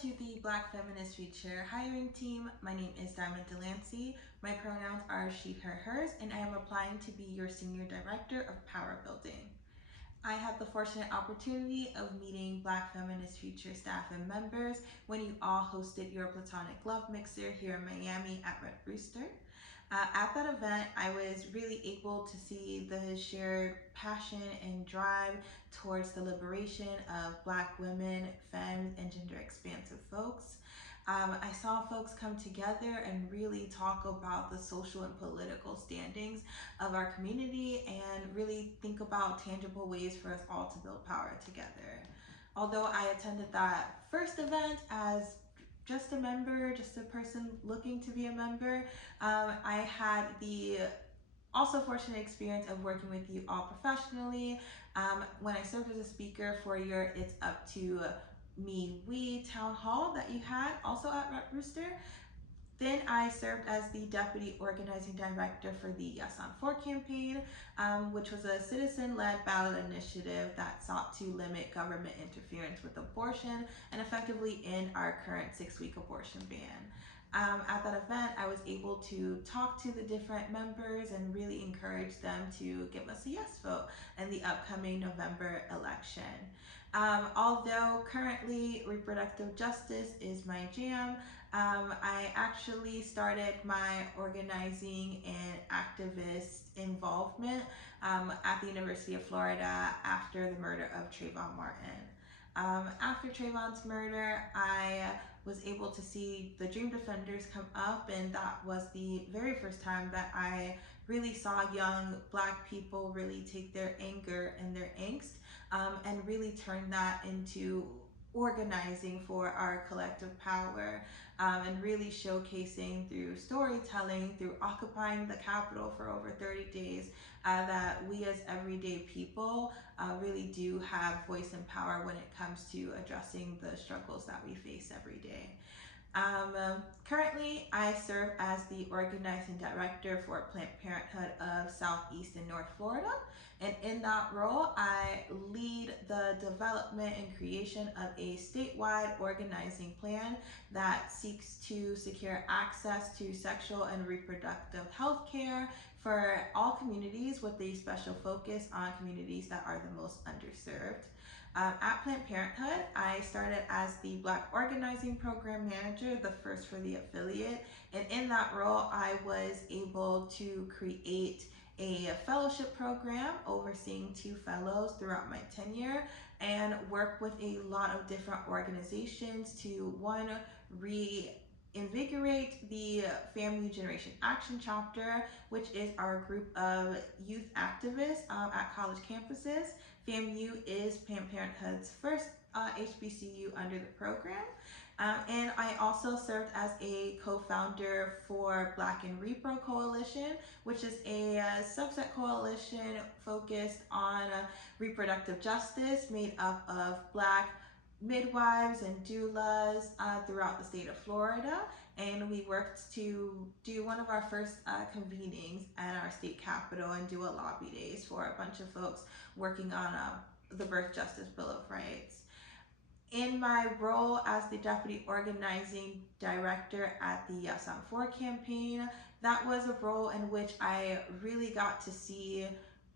to the Black Feminist Future hiring team. My name is Delancey. My pronouns are she, her, hers, and I am applying to be your Senior Director of Powerbuilding. I had the fortunate opportunity of meeting Black Feminist Future staff and members when you all hosted your Platonic Love Mixer here in Miami at Red Rooster. At that event, I was really able to see the shared passion and drive towards the liberation of Black women, femmes, and gender expansive folks. I saw folks come together and really talk about the social and political standings of our community and really think about tangible ways for us all to build power together. Although I attended that first event as just a member, just a person looking to be a member, I had the also fortunate experience of working with you all professionally. When I served as a speaker for your It's Up to Me We town hall that you had also at Red Rooster. Then I served as the Deputy Organizing Director for the Yes on 4 campaign, which was a citizen-led ballot initiative that sought to limit government interference with abortion and effectively end our current 6-week abortion ban. At that event, I was able to talk to the different members and really encourage them to give us a yes vote in the upcoming November election. Although currently reproductive justice is my jam, I actually started my organizing and activist involvement at the University of Florida after the murder of Trayvon Martin. After Trayvon's murder, I was able to see the Dream Defenders come up, and that was the very first time that I really saw young Black people really take their anger and their angst and really turn that into organizing for our collective power and really showcasing through storytelling, through occupying the Capitol for over 30 days, that we as everyday people really do have voice and power when it comes to addressing the struggles that we face every day. Currently, I serve as the organizing director for Planned Parenthood of Southeast and North Florida. And in that role, I lead the development and creation of a statewide organizing plan that seeks to secure access to sexual and reproductive health care for all communities with a special focus on communities that are the most underserved. At Planned Parenthood, I started as the Black Organizing Program Manager, the first for the affiliate, and in that role, I was able to create a fellowship program overseeing 2 fellows throughout my tenure and work with a lot of different organizations to, one, reinvigorate the Family Generation Action Chapter, which is our group of youth activists at college campuses. FAMU is Planned Parenthood's first HBCU under the program. And I also served as a co-founder for Black and Repro Coalition, which is a subset coalition focused on reproductive justice made up of Black midwives and doulas throughout the state of Florida. And we worked to do one of our first convenings at our state capitol and do a lobby days for a bunch of folks working on the Birth Justice Bill of Rights. In my role as the Deputy Organizing Director at the Yes on 4 campaign, that was a role in which I really got to see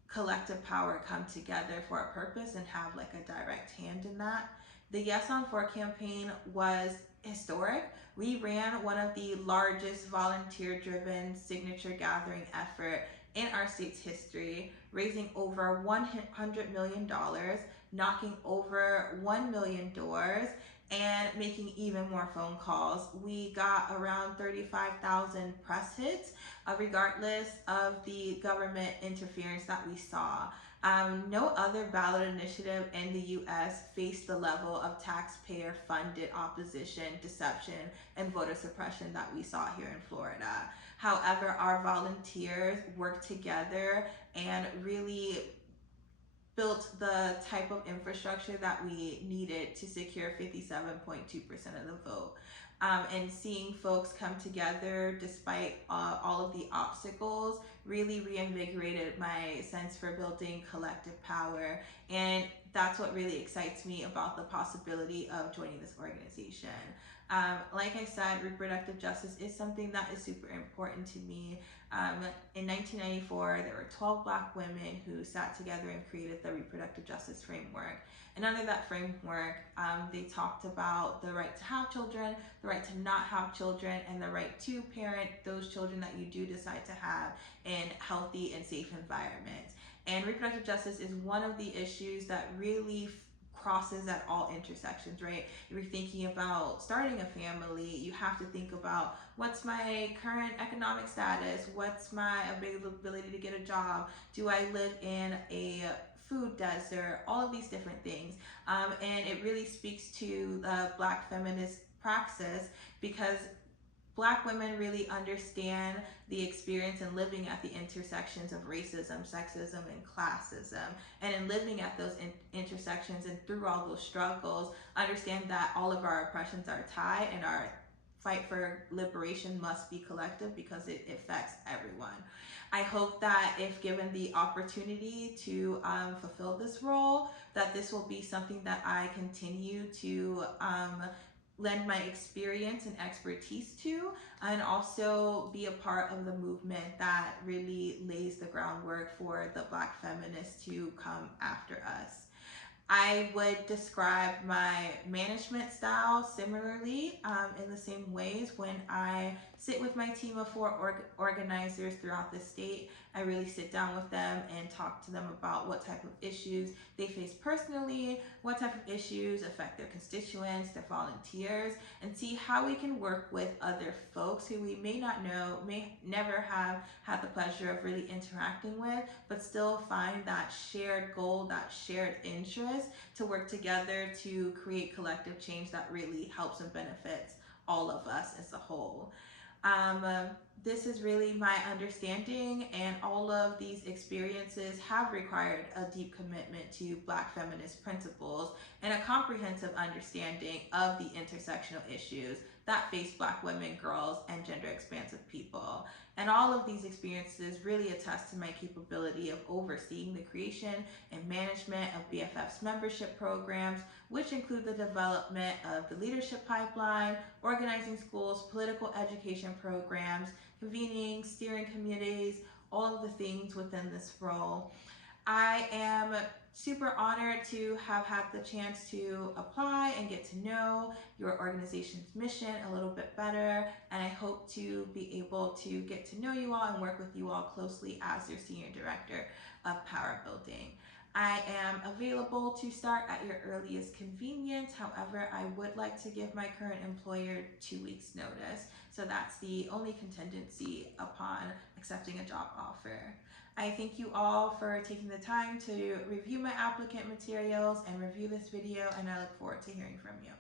collective power come together for a purpose and have like a direct hand in that. The Yes on 4 campaign was historic. We ran one of the largest volunteer-driven signature gathering effort in our state's history, raising over $100 million, knocking over 1 million doors, and making even more phone calls. We got around 35,000 press hits, regardless of the government interference that we saw. No other ballot initiative in the US faced the level of taxpayer-funded opposition, deception, and voter suppression that we saw here in Florida. However, our volunteers worked together and really built the type of infrastructure that we needed to secure 57.2% of the vote. And seeing folks come together despite all of the obstacles really reinvigorated my sense for building collective power and that's what really excites me about the possibility of joining this organization. Like I said, reproductive justice is something that is super important to me. In 1994, there were 12 Black women who sat together and created the reproductive justice framework. And under that framework, they talked about the right to have children, the right to not have children, and the right to parent those children that you do decide to have in healthy and safe environments. And reproductive justice is one of the issues that really crosses at all intersections, right? If you're thinking about starting a family, you have to think about what's my current economic status, what's my availability to get a job, do I live in a food desert, all of these different things. And it really speaks to the Black feminist praxis because Black women really understand the experience in living at the intersections of racism, sexism, and classism. And in living at those intersections and through all those struggles, understand that all of our oppressions are tied and our fight for liberation must be collective because it affects everyone. I hope that if given the opportunity to fulfill this role, that this will be something that I continue to lend my experience and expertise to, and also be a part of the movement that really lays the groundwork for the Black feminists to come after us. I would describe my management style similarly in the same ways. When I sit with my team of 4 organizers throughout the state, I really sit down with them and talk to them about what type of issues they face personally, what type of issues affect their constituents, their volunteers, and see how we can work with other folks who we may not know, may never have had the pleasure of really interacting with, but still find that shared goal, that shared interest to work together to create collective change that really helps and benefits all of us as a whole. Um, this is really my understanding, and all of these experiences have required a deep commitment to Black feminist principles and a comprehensive understanding of the intersectional issues that face Black women, girls, and gender expansive people. And all of these experiences really attest to my capability of overseeing the creation and management of BFF's membership programs, which include the development of the leadership pipeline, organizing schools, political education programs, convening, steering committees, all of the things within this role. I am super honored to have had the chance to apply and get to know your organization's mission a little bit better, and I hope to be able to get to know you all and work with you all closely as your Senior Director of Powerbuilding. I am available to start at your earliest convenience. However, I would like to give my current employer 2 weeks notice. So that's the only contingency upon accepting a job offer. I thank you all for taking the time to review my applicant materials and review this video, and I look forward to hearing from you.